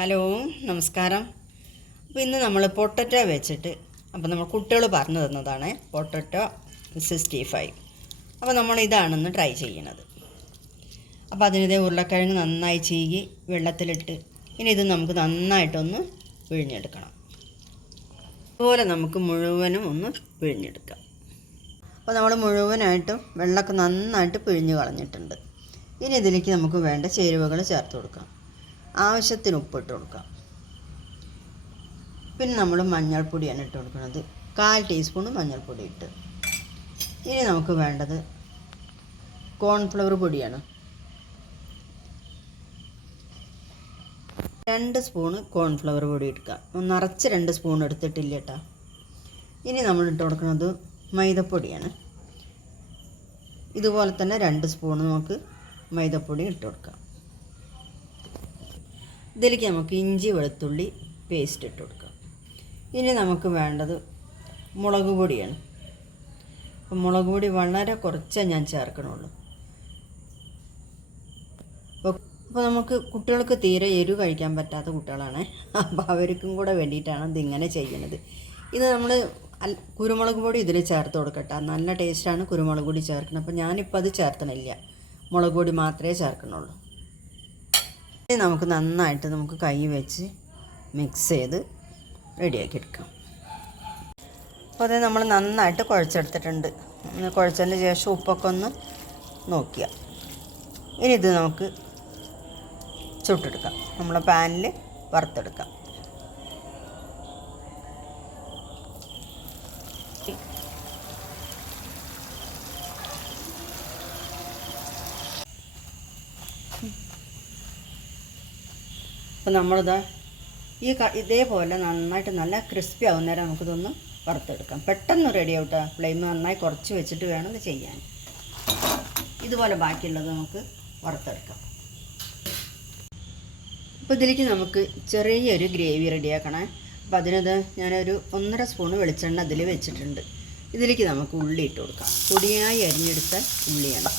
Hello, നമസ്കാരം. അപ്പോൾ ഇന്ന് നമ്മൾ പൊട്ടറ്റോ വെച്ചിട്ട് നമ്മൾ കുട്ടികൾ പറഞ്ഞു തന്നതാണ് പൊട്ടറ്റോ 65. അപ്പോൾ നമ്മൾ ഇതാണെന്ന് ട്രൈ ചെയ്യണത്. അപ്പോൾ അതിനിതേ ഉരുളക്കിഴങ്ങ് നന്നായി ചീകി വെള്ളത്തിലിട്ട് ഇനി ഇത് നമുക്ക് നന്നായിട്ടൊന്ന് പിഴിഞ്ഞെടുക്കണം. അതുപോലെ നമുക്ക് മുഴുവനും ഒന്ന് പിഴിഞ്ഞെടുക്കാം. അപ്പോൾ നമ്മൾ മുഴുവനായിട്ടും വെള്ളമൊക്കെ നന്നായിട്ട് പിഴിഞ്ഞ് കളഞ്ഞിട്ടുണ്ട്. ഇനി ഇതിലേക്ക് നമുക്ക് വേണ്ട ചേരുവകൾ ചേർത്ത് കൊടുക്കാം. ആവശ്യത്തിന് ഉപ്പിട്ട് കൊടുക്കാം. പിന്നെ നമ്മൾ മഞ്ഞൾപ്പൊടിയാണ് ഇട്ട് കൊടുക്കുന്നത്. 1/4 ടീസ്പൂൺ മഞ്ഞൾപ്പൊടി ഇട്ട്. ഇനി നമുക്ക് വേണ്ടത് കോൺഫ്ലവർ പൊടിയാണ്. 2 സ്പൂണ് കോൺഫ്ലവർ പൊടി എടുക്കുക. നിറച്ച് 2 സ്പൂൺ എടുത്തിട്ടില്ല കേട്ടോ. ഇനി നമ്മൾ ഇട്ട് കൊടുക്കുന്നത് മൈദപ്പൊടിയാണ്. ഇതുപോലെ തന്നെ 2 സ്പൂൺ നമുക്ക് മൈദപ്പൊടി ഇട്ട് കൊടുക്കാം. ഇതിലേക്ക് നമുക്ക് ഇഞ്ചി വെളുത്തുള്ളി പേസ്റ്റ് ഇട്ട് കൊടുക്കാം. ഇനി നമുക്ക് വേണ്ടത് മുളക് പൊടിയാണ്. അപ്പം മുളക് പൊടി വളരെ കുറച്ചേ ഞാൻ ചേർക്കണുള്ളൂ. അപ്പോൾ നമുക്ക് കുട്ടികൾക്ക് തീരെ എരിവ് കഴിക്കാൻ പറ്റാത്ത കുട്ടികളാണ്. അപ്പോൾ അവർക്കും കൂടെ വേണ്ടിയിട്ടാണ് ഇതിങ്ങനെ ചെയ്യുന്നത്. ഇത് നമ്മൾ കുരുമുളക് പൊടി ഇതിൽ ചേർത്ത് കൊടുക്കട്ടെ. നല്ല ടേസ്റ്റാണ് കുരുമുളക് പൊടി ചേർക്കുന്നത്. അപ്പോൾ ഞാനിപ്പോൾ അത് ചേർക്കണില്ല, മുളക് പൊടി മാത്രമേ ചേർക്കണുള്ളൂ. നമുക്ക് നന്നായിട്ട് കൈ വെച്ച് മിക്സ് ചെയ്ത് റെഡിയാക്കി എടുക്കാം. അപ്പോൾ അത് നമ്മൾ നന്നായിട്ട് കുഴച്ചെടുത്തിട്ടുണ്ട്. കുഴച്ചതിന് ശേഷം ഉപ്പൊക്കെ ഒന്ന് നോക്കുക. ഇനി ഇത് നമുക്ക് ചുട്ടെടുക്കാം. നമ്മളെ പാനിൽ വറുത്തെടുക്കാം. അപ്പോൾ നമ്മളിതാ ഇതേപോലെ നന്നായിട്ട് നല്ല ക്രിസ്പി ആവുന്നേരം നമുക്കിതൊന്ന് വറുത്തെടുക്കാം. പെട്ടെന്ന് റെഡി ആവട്ടെ. ഫ്ലെയിം നന്നായി കുറച്ച് വെച്ചിട്ട് വേണം ഇത് ചെയ്യാൻ. ഇതുപോലെ ബാക്കിയുള്ളത് നമുക്ക് വറുത്തെടുക്കാം. അപ്പോൾ ഇതിലേക്ക് നമുക്ക് ചെറിയൊരു ഗ്രേവി റെഡിയാക്കണേ. അപ്പോൾ അതിനത് ഞാനൊരു 1.5 സ്പൂൺ വെളിച്ചെണ്ണ അതിൽ വെച്ചിട്ടുണ്ട്. ഇതിലേക്ക് നമുക്ക് ഉള്ളി ഇട്ട് കൊടുക്കാം. പൊടിയായി അരിഞ്ഞെടുത്ത ഉള്ളിയാണ്.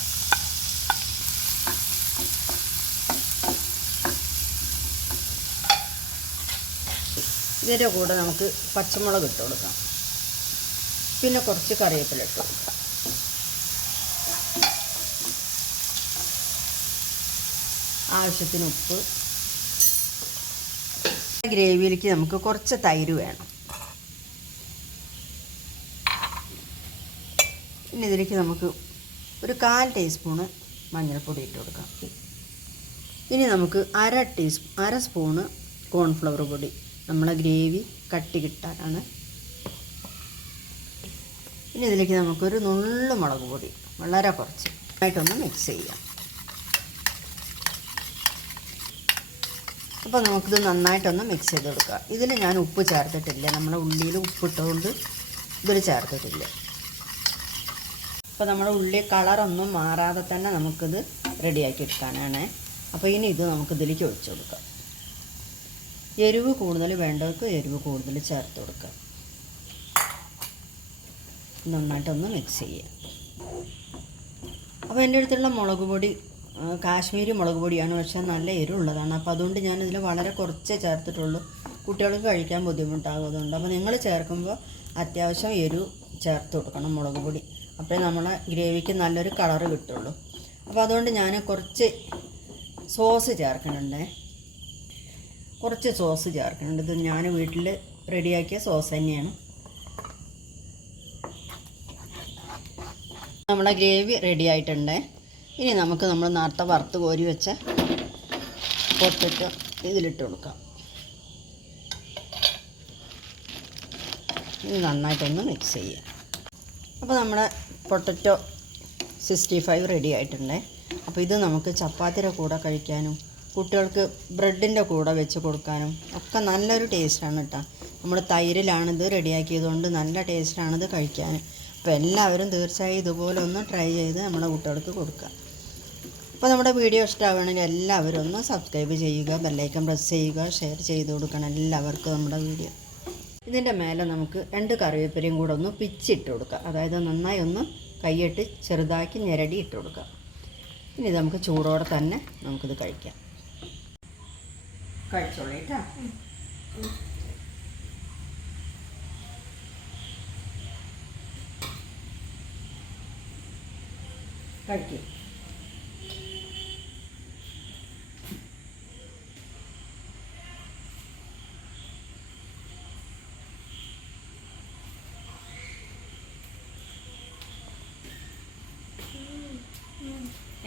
ഇതിൻ്റെ കൂടെ നമുക്ക് പച്ചമുളക് ഇട്ട് കൊടുക്കാം. പിന്നെ കുറച്ച് കറിവേപ്പില ഇട്ട് കൊടുക്കാം. ആവശ്യത്തിന് ഉപ്പ്. ഗ്രേവിയിലേക്ക് നമുക്ക് കുറച്ച് തൈര് വേണം. ഇനി ഇതിലേക്ക് നമുക്ക് ഒരു 1/4 ടീസ്പൂണ് മഞ്ഞൾപ്പൊടി ഇട്ട് കൊടുക്കാം. ഇനി നമുക്ക് 1/2 സ്പൂണ് കോൺഫ്ലവർ പൊടി നമ്മളെ ഗ്രേവി കട്ടി കിട്ടാനാണ്. ഇനി ഇതിലേക്ക് നമുക്കൊരു നുള്ളു മുളക് പൊടി വളരെ കുറച്ച് ആയിട്ടൊന്ന് മിക്സ് ചെയ്യാം. അപ്പോൾ നമുക്കിത് നന്നായിട്ടൊന്ന് മിക്സ് ചെയ്ത് കൊടുക്കുക. ഇതിൽ ഞാൻ ഉപ്പ് ചേർത്തിട്ടില്ല. നമ്മളെ ഉള്ളിയിൽ ഉപ്പിട്ടുകൊണ്ട് ഇതിൽ ചേർത്തിട്ടില്ല. അപ്പോൾ നമ്മുടെ ഉള്ളി കളറൊന്നും മാറാതെ തന്നെ നമുക്കിത് റെഡിയാക്കി എടുക്കാനാണ്. അപ്പോൾ ഇനി ഇത് നമുക്കിതിലേക്ക് ഒഴിച്ചു കൊടുക്കാം. എരിവ് കൂടുതൽ വേണ്ടവർക്ക് എരിവ് കൂടുതൽ ചേർത്ത് കൊടുക്കാം. നന്നായിട്ടൊന്ന് മിക്സ് ചെയ്യാം. അപ്പോൾ എൻ്റെ അടുത്തുള്ള മുളക് പൊടി കാശ്മീരി മുളക് പൊടിയാണ്. പക്ഷേ നല്ല എരിവുള്ളതാണ്. അപ്പോൾ അതുകൊണ്ട് ഞാനിതിൽ വളരെ കുറച്ചേ ചേർത്തിട്ടുള്ളൂ. കുട്ടികൾക്ക് കഴിക്കാൻ ബുദ്ധിമുട്ടാകുന്നതുകൊണ്ട്. അപ്പോൾ നിങ്ങൾ ചേർക്കുമ്പോൾ അത്യാവശ്യം എരിവ് ചേർത്ത് കൊടുക്കണം മുളക് പൊടി. അപ്പോഴേ നമ്മളെ ഗ്രേവിക്ക് നല്ലൊരു കളറ് കിട്ടുള്ളൂ. അപ്പോൾ അതുകൊണ്ട് ഞാൻ കുറച്ച് സോസ് ചേർക്കുന്നുണ്ട്. കുറച്ച് സോസ് ചേർക്കുന്നുണ്ട്. ഇത് ഞാൻ വീട്ടിൽ റെഡിയാക്കിയ സോസ് തന്നെയാണ്. നമ്മുടെ ഗ്രേവി റെഡി ആയിട്ടുണ്ട്. ഇനി നമുക്ക് നമ്മൾ നേരത്തെ വറുത്ത് കോരി വെച്ച പൊട്ടറ്റോ ഇതിലിട്ട് കൊടുക്കാം. ഇത് നന്നായിട്ടൊന്ന് മിക്സ് ചെയ്യാം. അപ്പോൾ നമ്മുടെ പൊട്ടറ്റോ 65 റെഡി ആയിട്ടുണ്ട്. അപ്പോൾ ഇത് നമുക്ക് ചപ്പാത്തിയുടെ കൂടെ കഴിക്കാനും കുട്ടികൾക്ക് ബ്രെഡിൻ്റെ കൂടെ വെച്ച് കൊടുക്കാനും ഒക്കെ നല്ലൊരു ടേസ്റ്റാണ് കേട്ടോ. നമ്മൾ തൈരിലാണിത് റെഡിയാക്കിയതുകൊണ്ട് നല്ല ടേസ്റ്റാണിത് കഴിക്കാൻ. അപ്പോൾ എല്ലാവരും തീർച്ചയായും ഇതുപോലെ ഒന്ന് ട്രൈ ചെയ്ത് നമ്മുടെ കുട്ടികൾക്ക് കൊടുക്കുക. അപ്പോൾ നമ്മുടെ വീഡിയോ ഇഷ്ടമാവുകയാണെങ്കിൽ എല്ലാവരും ഒന്ന് സബ്സ്ക്രൈബ് ചെയ്യുക, ബെല്ലൈക്കൺ പ്രസ് ചെയ്യുക, ഷെയർ ചെയ്ത് കൊടുക്കണം എല്ലാവർക്കും നമ്മുടെ വീഡിയോ. ഇതിൻ്റെ മേലെ നമുക്ക് 2 കറിവേപ്പിലയും കൂടെ ഒന്ന് പിച്ചിട്ട് കൊടുക്കുക. അതായത് നന്നായി ഒന്ന് കൈയിട്ട് ചെറുതാക്കി ഞെരടി ഇട്ട് കൊടുക്കുക. ഇനി ഇത് നമുക്ക് ചൂടോടെ തന്നെ നമുക്കിത് കഴിക്കാം. കഴിച്ചോളൂ കേട്ടോ. കഴിക്കും.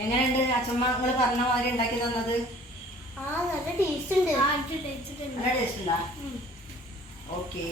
എങ്ങനെയുണ്ട് അച്ഛമ്മ നിങ്ങൾ പറഞ്ഞ മാതിരി ഉണ്ടാക്കി തന്നത്? നല്ല ടേസ്റ്റ് ഉണ്ട്. നല്ല ടേസ്റ്റ് ഉണ്ടാ? ഓക്കെ.